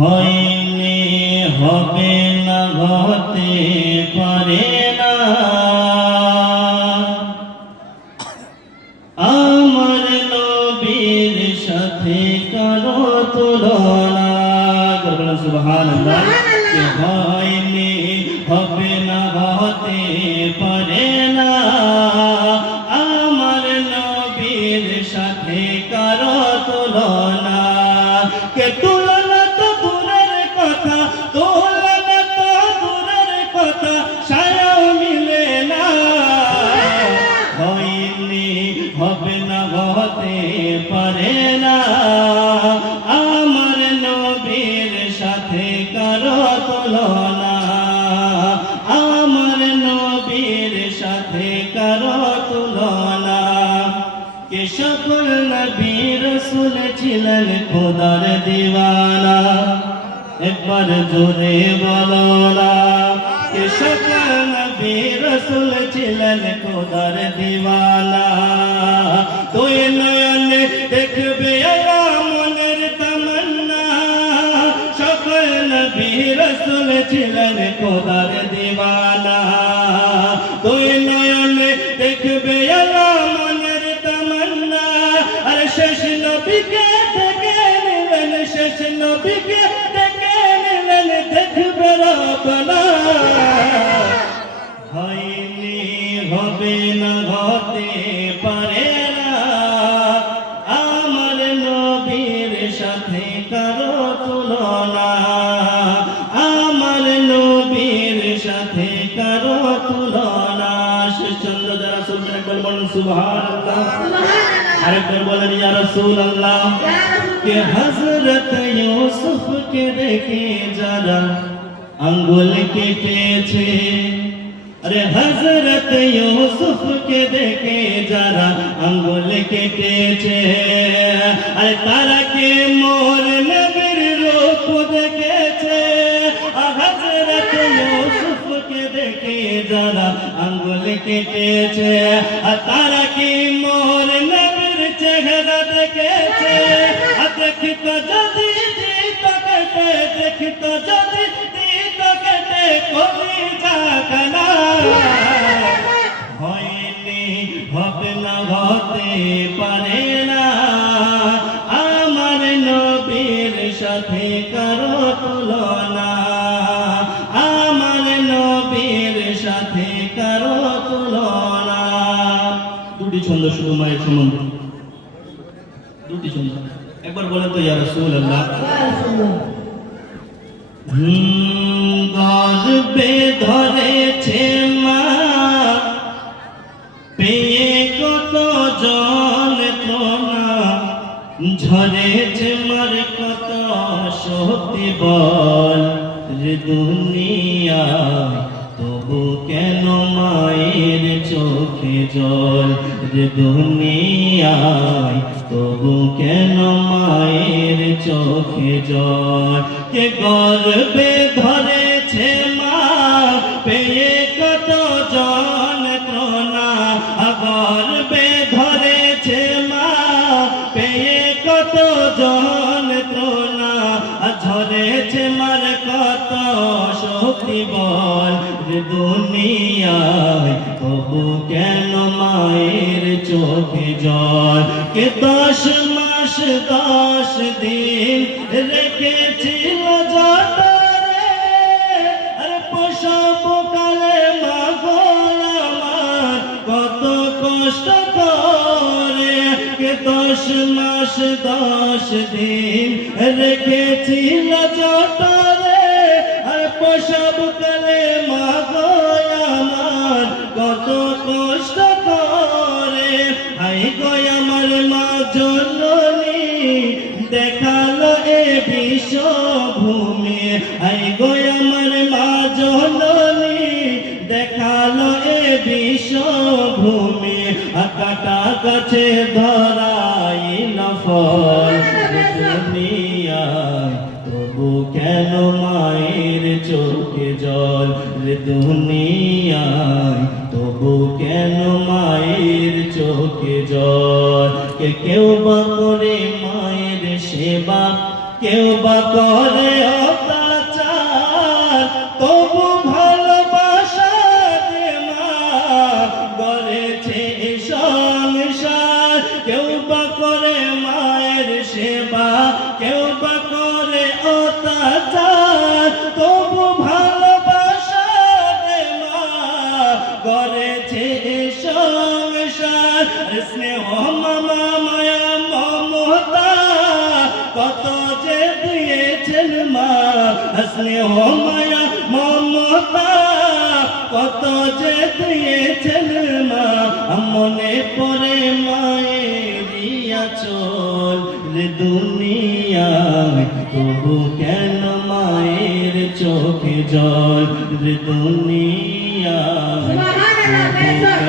হয়নি হবে না হতে পারে না আমার নবীর সাথে কারো তুলনা। সুবহানাল্লাহ। হয়নি হবে না হতে পারে না আমার নবীর সাথে কারো তুলনা। কে তুলনা তো দূরের কথা, তুলনা তো দূরের কথা, ছায়াও মিলে না। হয়নি হবে না হতে পারে না আমার নবীর সাথে কারো তুলনা আমার নবীর সাথে কারো তুলনা। কে সকল নবী রাসূল ছিলেন খোদার দিওয়ানা একবার জোরে বলো না। কে সকল নবী রাসূল ছিলেন খোদার দিওয়ানা। দুই নয়নে দেখবে মনের তামান্না সকল নবী রাসূল ছিলেন খোদার দিওয়ানা। দুই নয়নে দেখবে মনের তামান্না আর শেষ নবীকে দেখে নিলেন শেষ নবীকে দেখে নিলেন দেখবে রব্বানা। হয়নি হবে না হতে পারে না আমার নবীর সাথে কারো তুলনা আমার নবীর সাথে কারো তুলনা। শেষ চন্দ্র যারা শুনবেন একবার বলুন সুবহানাল্লাহ। আরেকবার বলেন ইয়া রাসূলুল্লাহ। কে হযরত ইউসুফ কে দেখে যারা আঙ্গুল কেটেছে अरे हजरत यूसुफ के देखे जरा अंगुल केटेছে अरे तारा के मोर नबीर रूप देखेছে हजरत यूसुफ के देखे जरा अंगुल केटेছে तारा के मोर नबीर चेहरा देखेছে देखतो যদি দিত কেটে দেখতো যদি দিত কেটে কবি জাগনা। হয়নি হবে না হতে পারে না আমার নবীর সাথে কারো তুলনা আমার নবীর সাথে কারো তুলনা। দুটি ছন্দ শুধু মায়ের সম্বন্ধে দুটি ছন্দ একবার বলেন তো ইয়া রাসূলুল্লাহ। গর্বে ধরেছে মা পেয়ে কত যন্ত্রণা ঝরেছে মার কত শক্তি বল রে দুনিয়া তবু কেন মায়ের চোখে জল রে দুনিয়ায় তবু কেন মায়ের চোখে জল। কে গর্বে ধরেছে মা পেয়ে কত যন্ত্রণা গর্বে ধরেছে মা পেয়ে কত যন্ত্রণা ঝরেছে মার কত শক্তি বল দুনিয়ায় তবু কেন মায়ের চোখে জল। কে 10 মাস 10 দিন রেখেছিল জঠরে আর প্রসব কালে মা গো আমার কত কষ্ট করে। কে 10 মাস 10 দিন রেখেছিল জঠরে আর প্রসব কালে মা গো আমার কত কষ্ট করে। আই গো আমার মা জননী দেখালো এ বিশ্বভূমি আই গো আমার মা জননী দেখালো এ বিশ্বভূমি কাটা গাছে ধরাইল ফল দুনিয়ায় তবু কেন মায়ের চোখে জল রে দুনিয়ায় তবু কেন মায়ের চোখে জল। কেউ বা করে মায়ের সেবা কেউ বা করে কত যে দিয়েছেন মা স্নেহ মায়া মমতা কত যে দিয়েছেন মা মনে পড়ে মায়ের চল রে দুনিয়ায় তবু কেন মায়ের চোখে জল রে দুনিয়ায় তবু